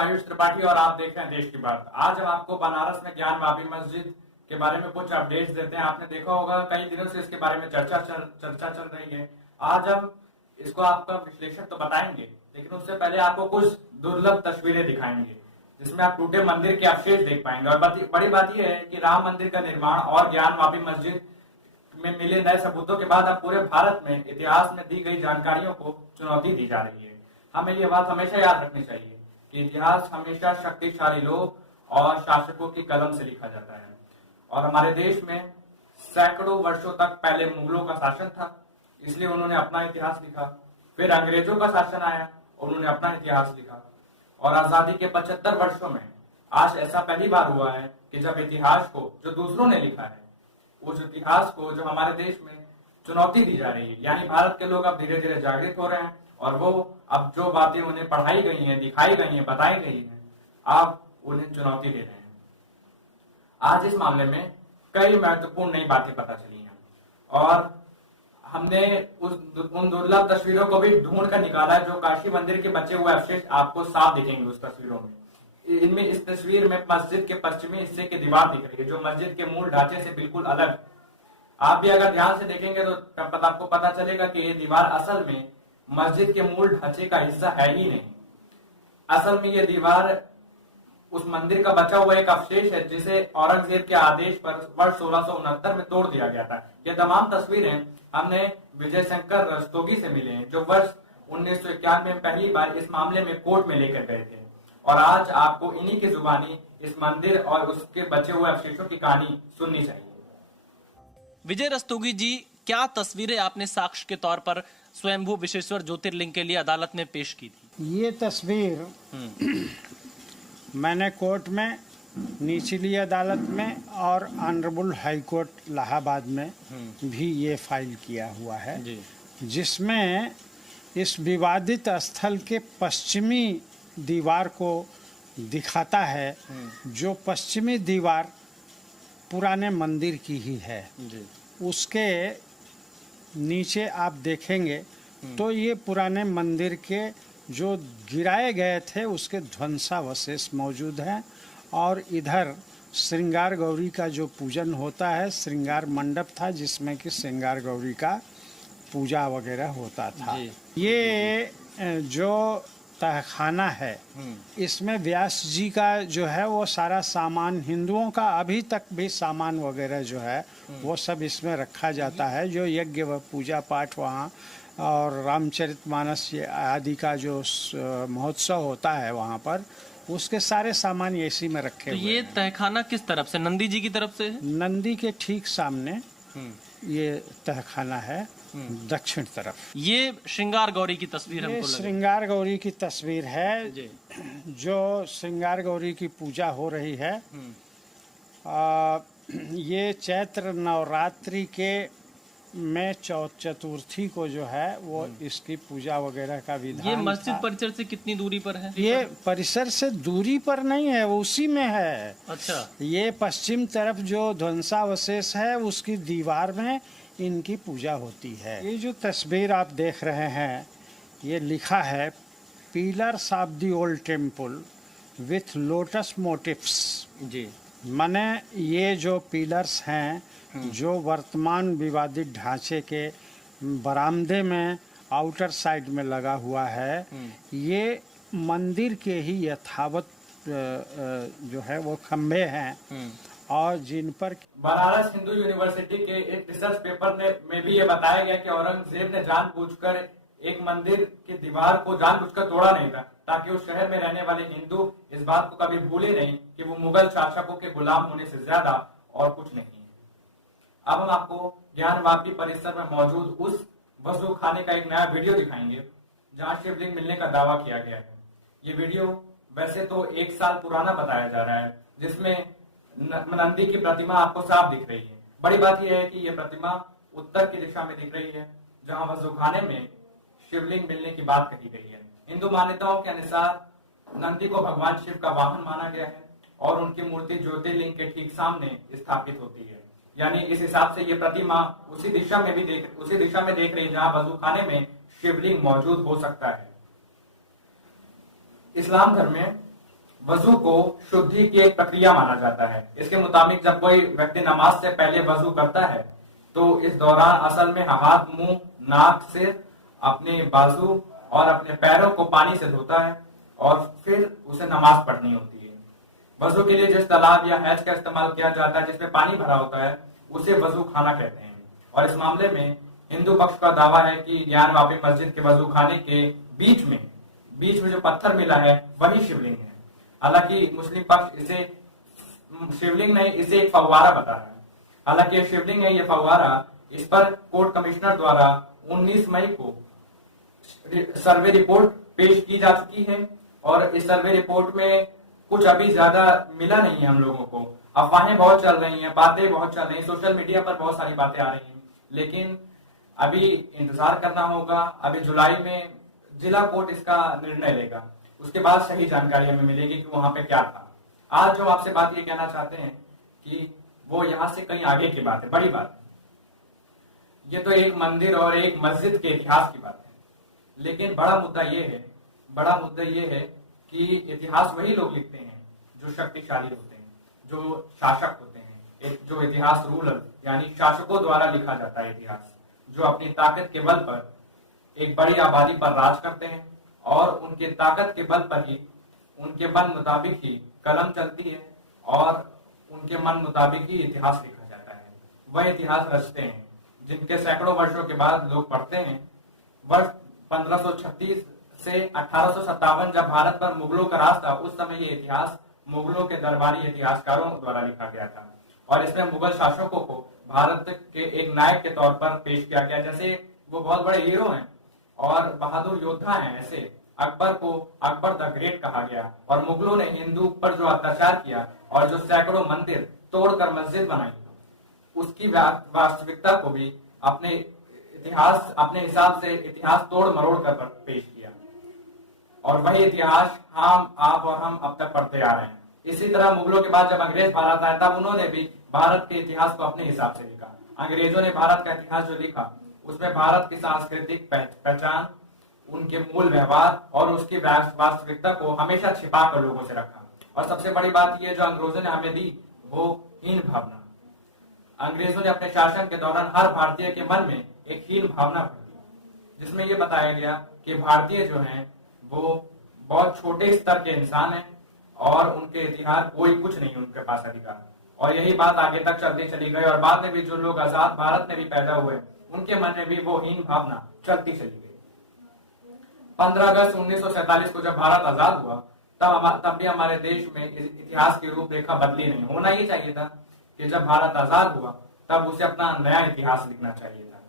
आयुष त्रिपाठी और आप देख रहे हैं देश की बात। आज हम आपको बनारस में ज्ञान वापी मस्जिद के बारे में कुछ अपडेट्स देते हैं। आपने देखा होगा कई दिनों से इसके बारे में चर्चा चल रही है। आज हम इसको आपका विश्लेषण तो बताएंगे, लेकिन उससे पहले आपको कुछ दुर्लभ तस्वीरें दिखाएंगे जिसमें आप टूटे मंदिर के अवशेष देख पाएंगे। और बड़ी बात यह है कि राम मंदिर का निर्माण और ज्ञान वापी मस्जिद में मिले नए सबूतों के बाद अब पूरे भारत में इतिहास में दी गई जानकारियों को चुनौती दी जा रही है। हमें ये बात हमेशा याद रखनी चाहिए कि इतिहास हमेशा शक्तिशाली लोग और शासकों की कलम से लिखा जाता है। और हमारे देश में सैकड़ों वर्षों तक पहले मुगलों का शासन था, इसलिए उन्होंने अपना इतिहास लिखा। फिर अंग्रेजों का शासन आया, उन्होंने अपना इतिहास लिखा। और आजादी के 75 वर्षों में आज ऐसा पहली बार हुआ है कि जब इतिहास को जो दूसरों ने लिखा है, उस इतिहास को जो हमारे देश में चुनौती दी जा रही है। यानी भारत के लोग अब धीरे धीरे जागृत हो रहे हैं और वो अब जो बातें उन्हें पढ़ाई गई हैं, दिखाई गई हैं, बताई गई हैं, आप उन्हें चुनौती दे रहे हैं। आज इस मामले में कई महत्वपूर्ण नई बातें पता चली हैं और हमने उन दुर्लभ तस्वीरों को भी ढूंढ कर निकाला है जो काशी मंदिर के बचे हुए अवशेष आपको साफ दिखेंगे उस तस्वीरों में। इनमें इस तस्वीर में मस्जिद के पश्चिमी हिस्से की दीवार दिख रही है जो मस्जिद के मूल ढांचे से बिल्कुल अलग। आप भी अगर ध्यान से देखेंगे तो आपको पता चलेगा कि ये दीवार असल में मस्जिद के मूल ढांचे का हिस्सा है ही नहीं। असल में ये दीवार उस मंदिर का बचा हुआ एक अवशेष है जिसे औरंगजेब के आदेश पर वर्ष 1669 में तोड़ दिया गया था। ये तमाम तस्वीरें हमने विजय शंकर रस्तोगी से मिले हैं जो वर्ष 1991 में पहली बार इस मामले में कोर्ट में लेकर गए थे। और आज आपको इन्हीं की जुबानी इस मंदिर और उसके बचे हुए अवशेषों की कहानी सुननी चाहिए। विजय रस्तोगी जी, क्या तस्वीरें आपने साक्ष्य के तौर पर स्वयंभू विश्वेश्वर ज्योतिर्लिंग के लिए अदालत में पेश की थी? ये तस्वीर मैंने कोर्ट में, निचली अदालत में और ऑनरेबल हाई कोर्ट इलाहाबाद में भी ये फाइल किया हुआ है, जिसमें इस विवादित स्थल के पश्चिमी दीवार को दिखाता है जो पश्चिमी दीवार पुराने मंदिर की ही है। उसके नीचे आप देखेंगे तो ये पुराने मंदिर के जो गिराए गए थे उसके ध्वंसावशेष मौजूद हैं। और इधर श्रृंगार गौरी का जो पूजन होता है, श्रृंगार मंडप था जिसमें कि श्रृंगार गौरी का पूजा वगैरह होता था। ये जो तहखाना है इसमें व्यास जी का जो है वो सारा सामान, हिंदुओं का अभी तक भी सामान वगैरह जो है वो सब इसमें रखा जाता है। जो यज्ञ व पूजा पाठ वहाँ और रामचरितमानस आदि का जो महोत्सव होता है वहाँ पर, उसके सारे सामान इसी में रखे हुए हैं। ये तहखाना किस तरफ से? नंदी जी की तरफ से है? नंदी के ठीक सामने ये तहखाना है, दक्षिण तरफ। ये श्रृंगार गौरी की तस्वीर हमको लगी। श्रृंगार गौरी की तस्वीर है जो श्रृंगार गौरी की पूजा हो रही है। ये चैत्र नवरात्रि के में चतुर्थी को जो है वो इसकी पूजा वगैरह का विधान। ये मस्जिद परिसर से कितनी दूरी पर है? ये परिसर से दूरी पर नहीं है, वो उसी में है। अच्छा। ये पश्चिम तरफ जो ध्वंसावशेष है उसकी दीवार में इनकी पूजा होती है। ये जो तस्वीर आप देख रहे हैं ये लिखा है pillars of the old temple with lotus motifs. जी, माने ये जो पिलर्स हैं जो वर्तमान विवादित ढांचे के बरामदे में आउटर साइड में लगा हुआ है, ये मंदिर के ही यथावत जो है वो खंभे हैं और जिन पर बनारस हिंदू यूनिवर्सिटी के एक रिसर्च पेपर में भी ये बताया गया कि औरंगजेब ने जानबूझकर एक मंदिर की दीवार को जानबूझकर तोड़ा नहीं था ताकि उस शहर में रहने वाले हिंदू इस बात को कभी भूले नहीं कि वो मुगल शासकों के गुलाम होने से ज्यादा और कुछ नहीं है। अब हम आपको ज्ञान वापी परिसर में मौजूद उस वजू खाने का एक नया वीडियो दिखाएंगे जहां शिवलिंग मिलने का दावा किया गया है। ये वीडियो वैसे तो 1 साल पुराना बताया जा रहा है, जिसमें नंदी की प्रतिमा आपको साफ दिख रही है। बड़ी बात यह है कि यह प्रतिमा उत्तर की दिशा में दिख रही है जहां वजू खाने में शिवलिंग मिलने की बात कही गई है। हिंदू मान्यताओं के अनुसार नंदी को भगवान शिव का वाहन माना गया है और उनकी मूर्ति ज्योतिर्लिंग के ठीक सामने स्थापित होती है। यानी इस हिसाब से ये प्रतिमा उसी दिशा में देख रही है जहां वजू खाने में शिवलिंग मौजूद हो सकता है। इस्लाम धर्म में वजू को शुद्धि की एक प्रक्रिया माना जाता है। इसके मुताबिक जब कोई व्यक्ति नमाज से पहले वजू करता है तो इस दौरान असल में हाथ, मुंह, नाक, सिर, अपने बाजू और अपने पैरों को पानी से धोता है और फिर उसे नमाज पढ़नी होती है। वजू के लिए जिस तालाब या हैज का इस्तेमाल किया जाता है जिसमें पानी भरा होता है उसे वजू खाना कहते हैं। और इस मामले में हिंदू पक्ष का दावा है कि ज्ञानवापी मस्जिद के वजू खाने के बीच में जो पत्थर मिला है वही शिवलिंग है। हालांकि मुस्लिम पक्ष इसे शिवलिंग नहीं, इसे एक फव्वारा बता रहा है। हालांकि ये शिवलिंग है, ये फव्वारा, इस पर कोर्ट कमिश्नर द्वारा 19 मई को सर्वे रिपोर्ट पेश की जा चुकी है और इस सर्वे रिपोर्ट में कुछ अभी ज्यादा मिला नहीं है हम लोगों को। अफवाहें बहुत चल रही हैं, बातें बहुत चल रही हैं, सोशल मीडिया पर बहुत सारी बातें आ रही हैं, लेकिन अभी इंतजार करना होगा। अभी जुलाई में जिला कोर्ट इसका निर्णय लेगा, उसके बाद सही जानकारी हमें मिलेगी कि वहां पे क्या था। आज जो आपसे बात ये कहना चाहते हैं कि वो यहाँ से कहीं आगे की बात है, बड़ी बात है। ये तो एक मंदिर और एक मस्जिद के इतिहास की बात है, लेकिन बड़ा मुद्दा ये है कि इतिहास वही लोग लिखते हैं जो शक्तिशाली होते हैं, जो शासक होते हैं। एक जो इतिहास रूलर यानी शासकों द्वारा लिखा जाता है इतिहास, जो अपनी ताकत के बल पर एक बड़ी आबादी पर राज करते हैं और उनके ताकत के बल पर ही उनके मन मुताबिक ही कलम चलती है और उनके मन मुताबिक ही इतिहास लिखा जाता है। वह इतिहास रचते हैं जिनके सैकड़ों वर्षों के बाद लोग पढ़ते हैं। वर्ष 1536 से 1857 जब भारत पर मुगलों का राज था, उस समय ये इतिहास मुगलों के दरबारी इतिहासकारों द्वारा लिखा गया था और इसमें मुगल शासकों को भारत के एक नायक के तौर पर पेश किया गया। जैसे वो बहुत बड़े हीरो हैं और बहादुर योद्धा हैं, ऐसे अकबर को अकबर द ग्रेट कहा गया। और मुगलों ने हिंदू पर जो अत्याचार किया और जो सैकड़ों मंदिर तोड़कर मस्जिद बनाई, उसकी वास्तविकता को भी अपने हिसाब से इतिहास तोड़ मरोड़ कर पेश किया और वही इतिहास हम, आप और हम अब तक पढ़ते आ रहे हैं। इसी तरह मुगलों के बाद जब अंग्रेज भारत आए तब उन्होंने भी भारत के इतिहास को अपने हिसाब से लिखा। अंग्रेजों ने भारत का इतिहास जो लिखा उसमें भारत की सांस्कृतिक पहचान, उनके मूल व्यवहार और उसकी वास्तविकता को हमेशा छिपा कर लोगों से रखा। और सबसे बड़ी बात यह जो अंग्रेजों ने हमें दी वो हीन भावना। अंग्रेजों ने अपने शासन के दौरान हर भारतीय के मन में एक हीन भावना भर दी, जिसमें यह बताया गया कि भारतीय जो हैं वो बहुत छोटे स्तर के इंसान हैं और उनके इतिहास कोई कुछ नहीं उनके पास अधिकार। और यही बात आगे तक चलती चली गई और बाद में भी जो लोग आजाद भारत में भी पैदा हुए उनके मन में भी वो हीन भावना चलती चली गई। 15 अगस्त 1947 को जब भारत आजाद हुआ तब भी हमारे देश में इतिहास की रूपरेखा बदली नहीं। होना ही चाहिए था कि जब भारत आजाद हुआ तब उसे अपना नया इतिहास लिखना चाहिए था,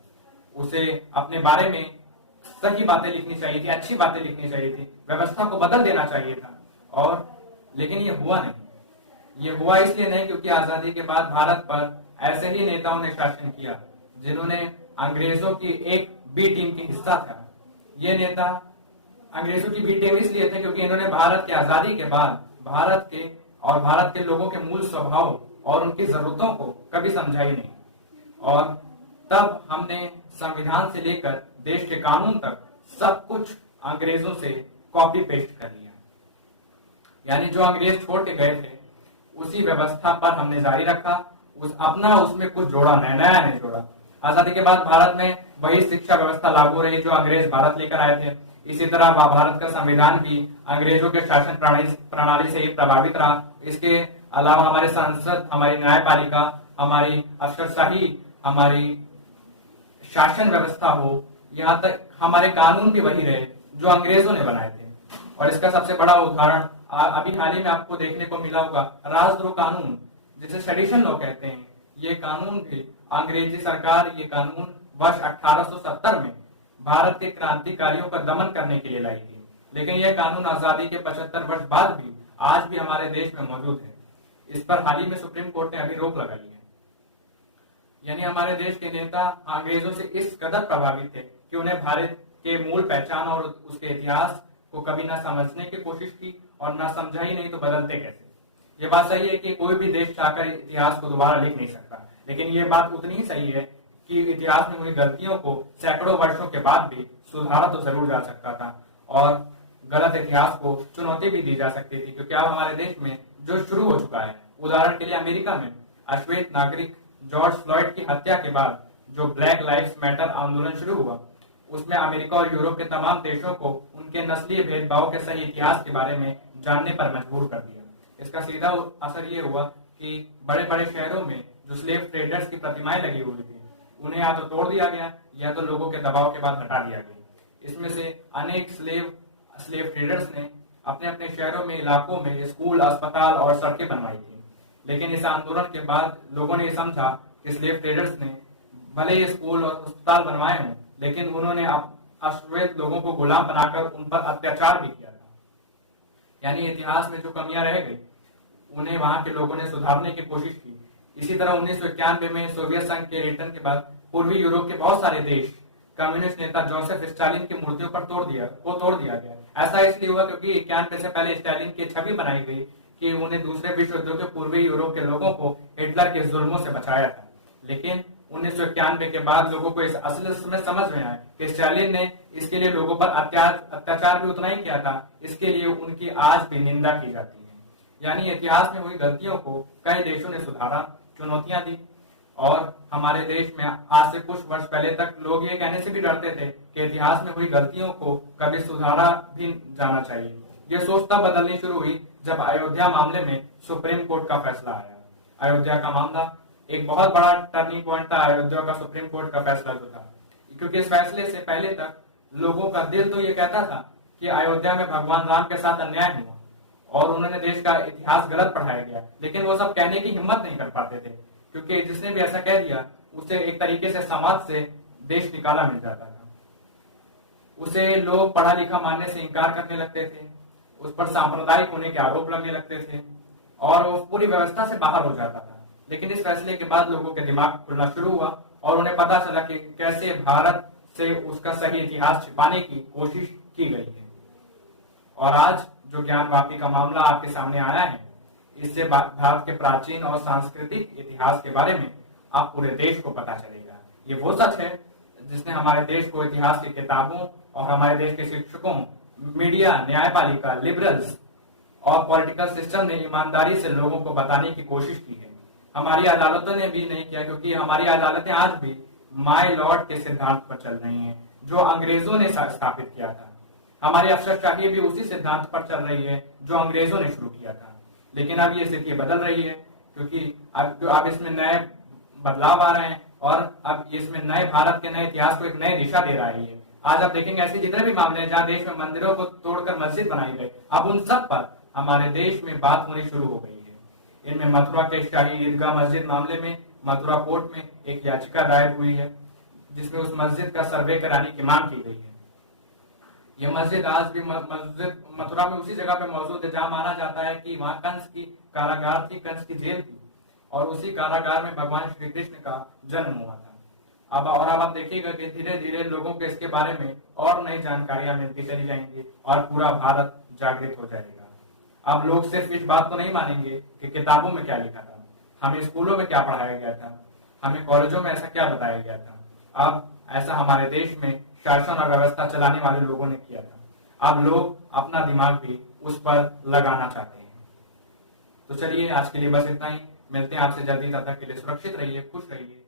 उसे अपने बारे में सही बातें लिखनी चाहिए थी, अच्छी बातें लिखनी चाहिए थी, व्यवस्था को बदल देना चाहिए था। और लेकिन ये हुआ नहीं। ये हुआ इसलिए नहीं क्योंकि आजादी के बाद भारत पर ऐसे ही नेताओं ने शासन किया जिन्होंने अंग्रेजों की एक बी टीम की हिस्सा था। ये नेता अंग्रेजों की बी टीम इसलिए थे क्योंकि इन्होंने भारत की आजादी के बाद भारत के लोगों के मूल स्वभाव और उनकी जरूरतों को कभी समझा ही नहीं। और तब हमने संविधान से लेकर देश के कानून तक सब कुछ अंग्रेजों से कॉपी पेस्ट कर लिया, यानी जो अंग्रेज छोड़ के गए थे उसी व्यवस्था पर हमने जारी रखा, उसमें कुछ जोड़ा नहीं, नया नहीं जोड़ा। आजादी के बाद भारत में वही शिक्षा व्यवस्था लागू रही जो अंग्रेज भारत लेकर आए थे। इसी तरह भारत का संविधान भी अंग्रेजों के शासन प्रणाली से ही प्रभावित रहा। इसके अलावा हमारे संसद, हमारी न्यायपालिका, हमारी अफसरशाही, हमारी शासन व्यवस्था हो, यहाँ तक हमारे कानून भी वही रहे जो अंग्रेजों ने बनाए थे। और इसका सबसे बड़ा उदाहरण अभी हाल ही में आपको देखने को मिला होगा, राजद्रोह कानून जिसे सेडिशन लॉ कहते हैं। ये कानून भी अंग्रेजी सरकार ये कानून वर्ष 1870 में भारत के क्रांतिकारियों का दमन करने के लिए लाई थी, लेकिन यह कानून आजादी के 75 वर्ष बाद भी आज भी हमारे देश में मौजूद है। इस पर हाल ही में सुप्रीम कोर्ट ने अभी रोक लगाई है। यानी हमारे देश के नेता अंग्रेजों से इस कदर प्रभावित थे कि उन्हें भारत के मूल पहचान और उसके इतिहास को कभी ना समझने की कोशिश की और ना समझा ही नहीं तो बदलते कैसे। ये बात सही है कि कोई भी देश चाहकर इतिहास को दोबारा लिख नहीं सकता, लेकिन ये बात उतनी ही सही है कि इतिहास में हुई गलतियों को सैकड़ों वर्षों के बाद भी सुधारा तो जरूर जा सकता था। और गलत इतिहास को चुनौती भी दी जा सकती थी, क्योंकि अब हमारे देश में जो शुरू हो चुका है, उदाहरण के लिए अमेरिका में अश्वेत नागरिक जॉर्ज फ्लॉयड की हत्या के बाद जो ब्लैक लाइव्स मैटर आंदोलन शुरू हुआ, उसमें अमेरिका और यूरोप के तमाम देशों को उनके नस्लीय भेदभाव के सही इतिहास के बारे में जानने पर मजबूर कर दिया। इसका सीधा असर ये हुआ कि बड़े बड़े शहरों में जो स्लेव ट्रेडर्स की प्रतिमाएं लगी हुई थी, उन्हें या तो तोड़ दिया गया या तो लोगों के दबाव के बाद हटा दिया गया। इसमें से अनेक स्लेव ट्रेडर्स ने अपने अपने शहरों में, इलाकों में स्कूल, अस्पताल और सड़कें बनवाई थी। लेकिन इस आंदोलन के बाद लोगों ने समझा कि स्लेव ट्रेडर्स ने भले ही स्कूल और अस्पताल बनवाए हों, लेकिन उन्होंने अश्वेत लोगों को गुलाम बनाकर उन पर अत्याचार भी किया था। यानी इतिहास में जो कमियां रह गई, उन्हें वहां के लोगों ने सुधारने की कोशिश की। इसी तरह 1991 में सोवियत संघ के रिटर्न के बाद पूर्वी यूरोप के बहुत सारे देश कम्युनिस्ट नेता जोसेफ स्टालिन की मूर्तियों पर तोड़ दिया गया। ऐसा इसलिए हुआ क्योंकि 91 से पहले स्टालिन की छवि बनाई गई कि उन्हें दूसरे विश्व युद्ध के पूर्वी यूरोप के लोगों को हिटलर के जुल्मों से बचाया था। लेकिन 1991 के बाद लोगों को इस असली में समझ में आया कि स्टालिन ने इसके लिए लोगों पर अत्याचार भी उतना ही किया था, इसके लिए उनकी आज भी निंदा की जाती है। यानी इतिहास में हुई गलतियों को कई देशों ने सुधारा, चुनौतियां दी, और हमारे देश में आज से कुछ वर्ष पहले तक लोग ये कहने से भी डरते थे कि इतिहास में हुई गलतियों को कभी सुधारा भी जाना चाहिए। ये सोच तब बदलनी शुरू हुई जब अयोध्या मामले में सुप्रीम कोर्ट का फैसला आया। अयोध्या का मामला एक बहुत बड़ा टर्निंग पॉइंट था, अयोध्या का सुप्रीम कोर्ट का फैसला जो था, क्योंकि इस फैसले से पहले तक लोगों का दिल तो ये कहता था कि अयोध्या में भगवान राम के साथ अन्याय हुआ और उन्होंने देश का इतिहास गलत पढ़ाया गया, लेकिन वो सब कहने की हिम्मत नहीं कर पाते थे, क्योंकि जिसने भी ऐसा कह दिया उसे एक तरीके से समाज से देश निकाला मिल जाता था। उसे लोग पढ़ा लिखा मानने से इनकार करने लगते थे, उस पर सांप्रदायिक होने के आरोप लगने लगते थे और वो पूरी व्यवस्था से बाहर हो जाता था। लेकिन इस फैसले के बाद लोगों के दिमाग खुलना शुरू हुआ और उन्हें पता चला कि कैसे भारत से उसका सही इतिहास छिपाने की कोशिश की गई है। और आज जो ज्ञानवापी का मामला आपके सामने आया है, इससे भारत के प्राचीन और सांस्कृतिक इतिहास के बारे में आप पूरे देश को पता चलेगा। ये वो सच है जिसने हमारे देश को इतिहास की किताबों और हमारे देश के शिक्षकों, मीडिया, न्यायपालिका, लिबरल्स और पॉलिटिकल सिस्टम ने ईमानदारी से लोगों को बताने की कोशिश की है। हमारी अदालतों ने भी नहीं किया, क्योंकि हमारी अदालतें आज भी माय लॉर्ड के सिद्धांत पर चल रही हैं, जो अंग्रेजों ने स्थापित किया था। हमारी अफसरशाही भी उसी सिद्धांत पर चल रही है जो अंग्रेजों ने शुरू किया था। लेकिन अब ये स्थिति बदल रही है, क्योंकि अब इसमें नए बदलाव आ रहे हैं और अब इसमें नए भारत के नए इतिहास को एक नई दिशा दे रही है। आज आप देखेंगे ऐसे जितने भी मामले हैं जहाँ देश में मंदिरों को तोड़कर मस्जिद बनाई गई, अब उन सब पर हमारे देश में बात होनी शुरू हो गई है। इनमें मथुरा के शाही ईदगाह मस्जिद मामले में मथुरा कोर्ट में एक याचिका दायर हुई है, जिसमें उस मस्जिद का सर्वे कराने की मांग की गई है। यह मस्जिद आज भी मस्जिद मथुरा में उसी जगह पे मौजूद है जहाँ माना जाता है कि वहाँ कंस की कारागार थी, कंस की जेल थी, और उसी कारागार में भगवान श्री कृष्ण का जन्म हुआ था। अब आप देखिएगा कि धीरे धीरे लोगों को इसके बारे में और नई जानकारियां मिलती चली जाएंगी और पूरा भारत जागृत हो जाएगा। अब लोग सिर्फ इस बात को नहीं मानेंगे कि किताबों में क्या लिखा था, हमें स्कूलों में क्या पढ़ाया गया था, हमें कॉलेजों में ऐसा क्या बताया गया था। अब ऐसा हमारे देश में शासन और व्यवस्था चलाने वाले लोगों ने किया था। अब लोग अपना दिमाग भी उस पर लगाना चाहते हैं। तो चलिए आज के लिए बस इतना ही। मिलते हैं आपसे जल्दी, तब तक के लिए सुरक्षित रहिए, खुश रहिए।